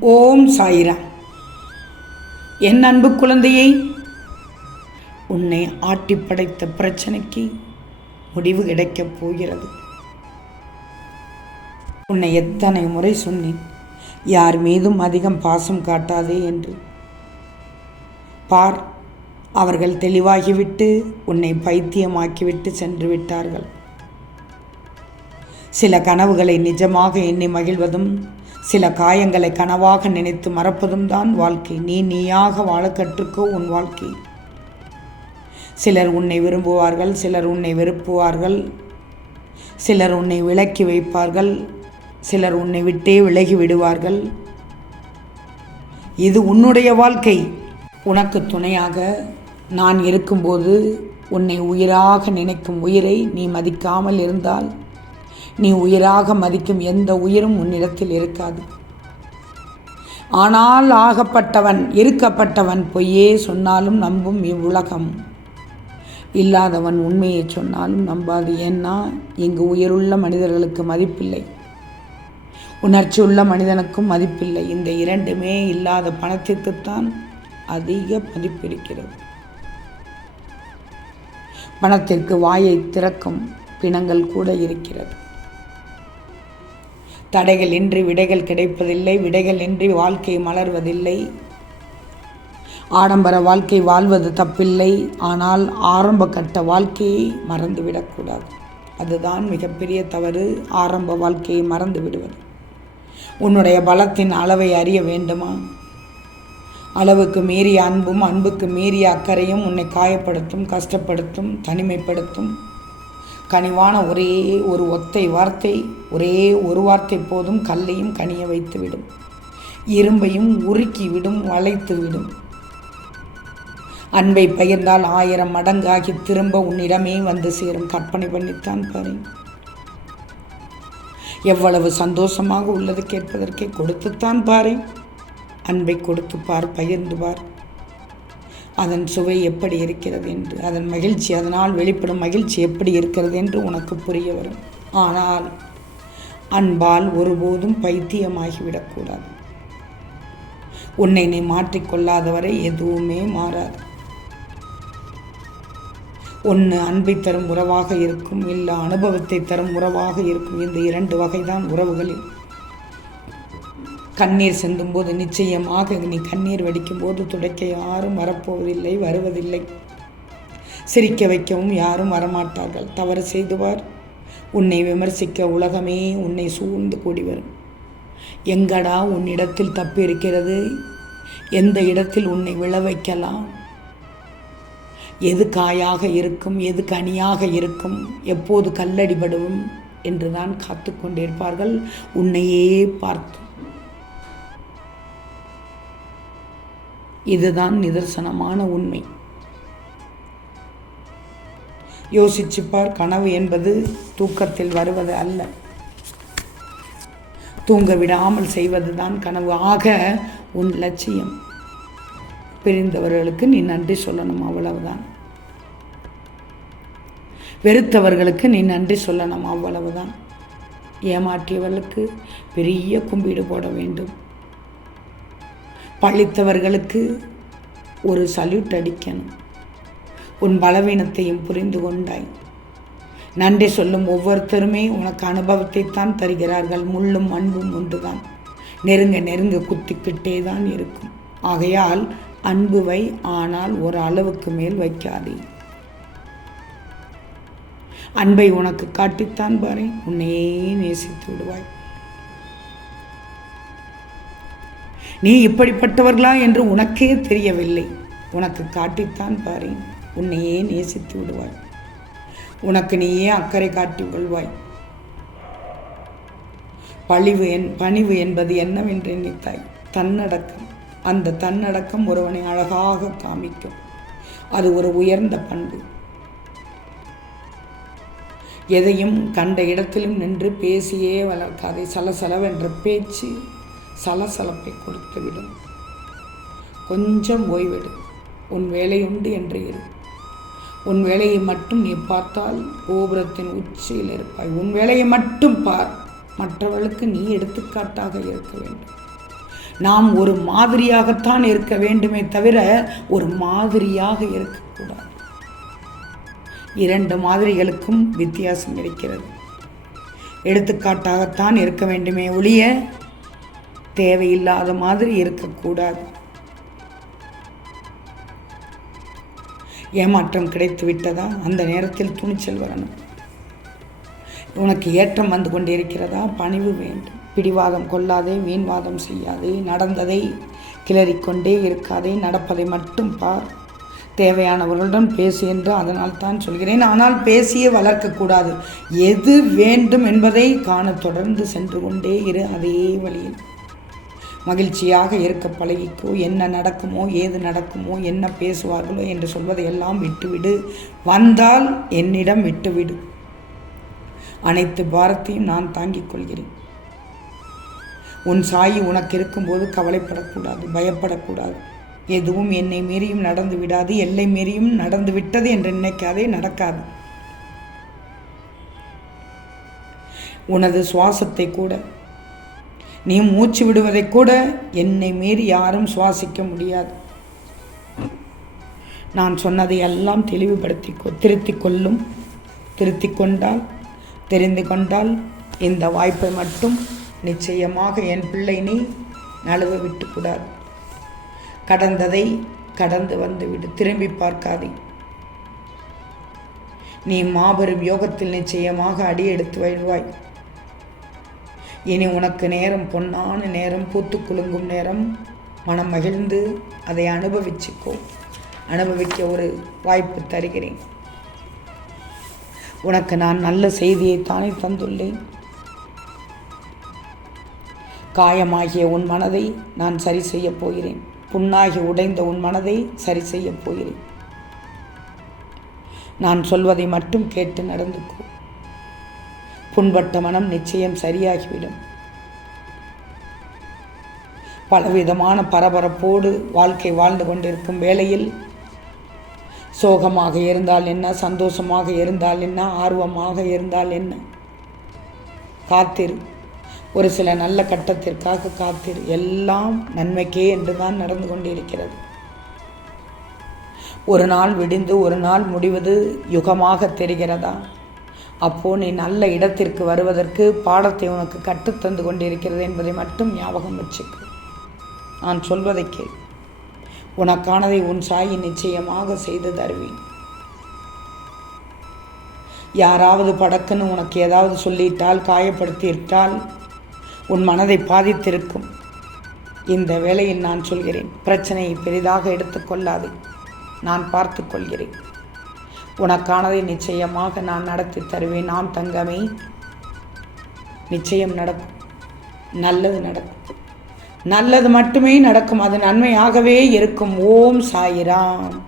ஓம் சாயிராம் என் அன்பு குழந்தையை உன்னை ஆட்டி படைத்த பிரச்சனைக்கு முடிவு கிடைக்கப் போகிறது. உன்னை எத்தனை முறை சொன்னேன் யார் மீதும் அதிகம் பாசம் காட்டாதே என்று. பார் அவர்கள் தெளிவாகிவிட்டு உன்னை பைத்தியமாக்கிவிட்டு சென்று விட்டார்கள். சில கனவுகளை நிஜமாக எண்ணி மகிழ்வதும் சில காயங்களை கனவாக நினைத்து மறப்பதும் தான் வாழ்க்கை. நீ நீயாக வாழ கற்றுக்கோ உன் வாழ்க்கை. சிலர் உன்னை விரும்புவார்கள் சிலர் உன்னை வெறுப்புவார்கள் சிலர் உன்னை விலக்கி வைப்பார்கள் சிலர் உன்னை விட்டே விலகி விடுவார்கள். இது உன்னுடைய வாழ்க்கை. உனக்கு துணையாக நான் இருக்கும்போது உன்னை உயிராக நினைக்கும் உயிரை நீ மதிக்காமல் இருந்தால் நீ உயிராக மதிக்கும் எந்த உயிரும் உன்னிடத்தில் இருக்காது. ஆனால் ஆகப்பட்டவன் இருக்கப்பட்டவன் பொய்யே சொன்னாலும் நம்பும் இவ்வுலகம். இல்லாதவன் உண்மையை சொன்னாலும் நம்பாது. ஏன்னா இங்கு உயிருள்ள மனிதர்களுக்கு மதிப்பில்லை. உணர்ச்சியுள்ள மனிதனுக்கும் மதிப்பில்லை. இந்த இரண்டுமே இல்லாத பணத்திற்குத்தான் அதிக மதிப்பு இருக்கிறது பணத்திற்கு வாயை திறக்கும் பிணங்கள் கூட இருக்கிறது. தடைகள் இன்றி விடைகள் கிடைப்பதில்லை விடைகள் இன்றி வாழ்க்கை மலர்வதில்லை. ஆடம்பர வாழ்க்கை வாழ்வது தப்பில்லை ஆனால் ஆரம்ப கட்ட வாழ்க்கையை மறந்துவிடக்கூடாது. அதுதான் மிகப்பெரிய தவறு ஆரம்ப வாழ்க்கையை மறந்து விடுவது உன்னுடைய பலத்தின் அளவை அறிய வேண்டுமா? அளவுக்கு மீறிய அன்பும் அன்புக்கு மீறிய அக்கறையும் உன்னை காயப்படுத்தும் கஷ்டப்படுத்தும் தனிமைப்படுத்தும். கனிவான ஒரே ஒரு ஒத்தை வார்த்தை ஒரே ஒரு வார்த்தை போதும் கல்லையும் கனிய வைத்துவிடும். இரும்பையும் உருக்கி விடும் வளைத்து விடும் அன்பை பகிர்ந்தால் ஆயிரம் மடங்காகி திரும்ப உன்னிடமே வந்து சேரும் கற்பனை பண்ணித்தான் பாரு. எவ்வளவு சந்தோஷமாக உள்ளது கேட்பதற்கே கொடுத்துத்தான் பாரு. அன்பை கொடுத்து பார் பகிர்ந்து பார் அதன் சுவை எப்படி இருக்கிறது என்று அதன் மகிழ்ச்சி அதனால் வெளிப்படும் மகிழ்ச்சி எப்படி இருக்கிறது என்று உனக்கு புரிய வரும். ஆனால் அன்பால் ஒருபோதும் பைத்தியமாகிவிடக்கூடாது. உன்னை நீ மாற்றிக்கொள்ளாதவரை எதுவுமே மாறாது. ஒன்று அன்பை தரும் உறவாக இருக்கும் இல்லை அனுபவத்தை தரும் உறவாக இருக்கும். இந்த இரண்டு வகைதான் உறவுகளில். கண்ணீர் சிந்தும்போது நிச்சயமாக நீ கண்ணீர் வடிக்கும்போது துடைக்க யாரும் வரப்போவதில்லை வருவதில்லை. சிரிக்க வைக்கவும் யாரும் வரமாட்டார்கள். தவறு செய்துவார். உன்னை விமர்சிக்க உலகமே உன்னை சூழ்ந்து கூடி வரும். எங்கடா உன்னிடத்தில் தப்பு இருக்கிறது எந்த இடத்தில் உன்னை விழ வைக்கலாம்? எது காயாக இருக்கும் எது கனியாக இருக்கும் எப்போது கல்லடிபடும் என்றுதான் காத்து கொண்டிருப்பார்கள் உன்னையே பார்த்து இதுதான் நிதர்சனமான உண்மை. யோசிச்சுப்பார் கனவு என்பது தூக்கத்தில் வருவது அல்ல. தூங்க விடாமல் செய்வதுதான் கனவு. ஆக உன் லட்சியம். பிரிந்தவர்களுக்கு நீ நன்றி சொல்லணும் அவ்வளவுதான். வெறுத்தவர்களுக்கு நீ நன்றி சொல்லணும் அவ்வளவுதான். ஏமாற்றியவர்களுக்கு பெரிய கும்பீடு போட வேண்டும். பழித்தவர்களுக்கு ஒரு சல்யூட் அடிக்கணும். உன் பலவீனத்தையும் புரிந்து கொண்டாய். நன்றி சொல்லும் ஒவ்வொருத்தருமே உனக்கு அனுபவத்தை தான் தருகிறார்கள். முள்ளும் அன்பும் ஒன்றுதான் நெருங்க நெருங்க குத்திக்கிட்டே தான் இருக்கும். ஆகையால் அன்பு வை ஆனால் ஒரு அளவுக்கு மேல் வைக்காதே. அன்பை உனக்கு காட்டித்தான் பாரு உன்னையே நேசித்து விடுவாய். நீ இப்படிப்பட்டவர்களா என்று உனக்கே தெரியவில்லை. உனக்கு காட்டித்தான் பாரு உன்னையே நேசித்து விடுவாய். உனக்கு நீயே அக்கறை காட்டி கொள்வாய். பழிவு என் பணிவு என்பது என்னவென்று நினைத்தாய். தன்னடக்கம். அந்த தன்னடக்கம் ஒருவனை அழகாக காமிக்கும். அது ஒரு உயர்ந்த பண்பு. எதையும் கண்ட இடத்திலும் நின்று பேசியே வளர்க்காதே. சலசலவென்ற பேச்சு. சலசலப்பை கொடுத்துவிடும். கொஞ்சம் ஓய்வெடு. உன் வேலையுண்டு என்று இரு. உன் வேலையை மட்டும் நீ பார்த்தால் கோபுரத்தின் உச்சியில் இருப்பாய். உன் வேலையை மட்டும் பார். மற்றவர்களுக்கு நீ எடுத்துக்காட்டாக இருக்க வேண்டும். நாம் ஒரு மாதிரியாகத்தான் இருக்க வேண்டுமே தவிர ஒரு மாதிரியாக இருக்கக்கூடாது. இரண்டு மாதிரிகளுக்கும் வித்தியாசம் இருக்கிறது. எடுத்துக்காட்டாகத்தான் இருக்க வேண்டுமே ஒழிய தேவையில்லாத மாதிரி இருக்கக்கூடாது. ஏமாற்றம் கிடைத்து விட்டதா? அந்த நேரத்தில் துணிச்சல் வரணும். உனக்கு ஏற்றம் வந்து கொண்டிருக்கிறதா? பணிவு வேண்டும். பிடிவாதம் கொள்ளாதே வீண்வாதம் செய்யாதே நடந்ததை கிளறிக்கொண்டே இருக்காதே நடப்பதை மட்டும் பார். தேவையானவர்களுடன் பேசு என்று அதனால் தான் சொல்கிறேன். ஆனால் பேசியே வளர்க்கக்கூடாது எது வேண்டும் என்பதை காண தொடர்ந்து சென்று கொண்டே இரு. அதே வழியில். மகிழ்ச்சியாக இருக்க பழகிக்கோ என்ன நடக்குமோ ஏது நடக்குமோ என்ன பேசுவார்களோ என்று சொல்வதை எல்லாம் விட்டுவிடு. வந்தால் என்னிடம் விட்டுவிடு. அனைத்து பாரத்தையும் நான் தாங்கிக் கொள்கிறேன். உன் சாயி உனக்கு இருக்கும்போது கவலைப்படக்கூடாது பயப்படக்கூடாது. எதுவும் என்னை மீறியும் நடந்து விடாது எல்லை மீறியும் நடந்து விட்டது என்று நினைக்காதே நடக்காது. உனது சுவாசத்தை கூட நீ மூச்சு விடுவதை கூட என்னை மீறி யாரும் சுவாசிக்க முடியாது. நான் சொன்னதை எல்லாம் தெளிவுபடுத்தி திருத்தி கொள்ளும் திருத்தி கொண்டால் தெரிந்து கொண்டால் இந்த வாய்ப்பை மட்டும் நிச்சயமாக என் பிள்ளை நீ நழுவ விட்டுக்கூடாது கடந்ததை கடந்து வந்துவிடு திரும்பி பார்க்காதே. நீ மாபெரும் யோகத்தில் நிச்சயமாக அடி எடுத்து வருவாய். இனி உனக்கு நேரம் பொன்னான நேரம் பூத்து குலுங்கும் நேரம். மனம் மகிழ்ந்து அதை அனுபவிச்சுக்கோ. அனுபவிக்க ஒரு வாய்ப்பு தருகிறேன். உனக்கு நான் நல்ல செய்தியை தானே தந்துள்ளேன். காயமாகிய உன் மனதை நான் சரி செய்யப் போகிறேன். புண்ணாகி உடைந்த உன் மனதை சரி செய்யப் போகிறேன். நான் சொல்வதை மட்டும் கேட்டு நடந்துக்கோ. புண்பட்ட மனம் நிச்சயம் சரியாகிவிடும். பலவிதமான பரபரப்போடு வாழ்க்கை வாழ்ந்து கொண்டிருக்கும் வேளையில் சோகமாக இருந்தால் என்ன சந்தோஷமாக இருந்தால் என்ன ஆர்வமாக இருந்தால் என்ன? காத்திரு. ஒரு சில நல்ல கட்டத்திற்காக காத்திரு. எல்லாம் நன்மைக்கே என்று தான் நடந்து கொண்டிருக்கிறது. ஒரு நாள் விடிந்து ஒரு நாள் முடிவது யுகமாக தெரிகிறதா? அப்போ நீ நல்ல இடத்திற்கு வருவதற்கு பாடத்தை உனக்கு கற்றுத்தந்து கொண்டிருக்கிறது என்பதை மட்டும் ஞாபகம் வச்சுக்கு. நான் சொல்வதை கேள். உனக்கானதை உன் சாயி நிச்சயமாக செய்து தருவேன். யாராவது படக்குன்னு உனக்கு ஏதாவது சொல்லிட்டால் காயப்படுத்தியிட்டால் உன் மனதை பாதித்திருக்கும். இந்த வேளையில் நான் சொல்கிறேன் பிரச்சனையை பெரிதாக எடுத்துக்கொள்ளாது. நான் பார்த்து கொள்கிறேன் உனக்கானதை நிச்சயமாக நான் நடத்தி தருவேன். நான் தங்கமே நிச்சயம் நடக்கும். நல்லது நடக்கும். நல்லது மட்டுமே நடக்கும். அது நன்மையாகவே இருக்கும். ஓம் சாயிராம்.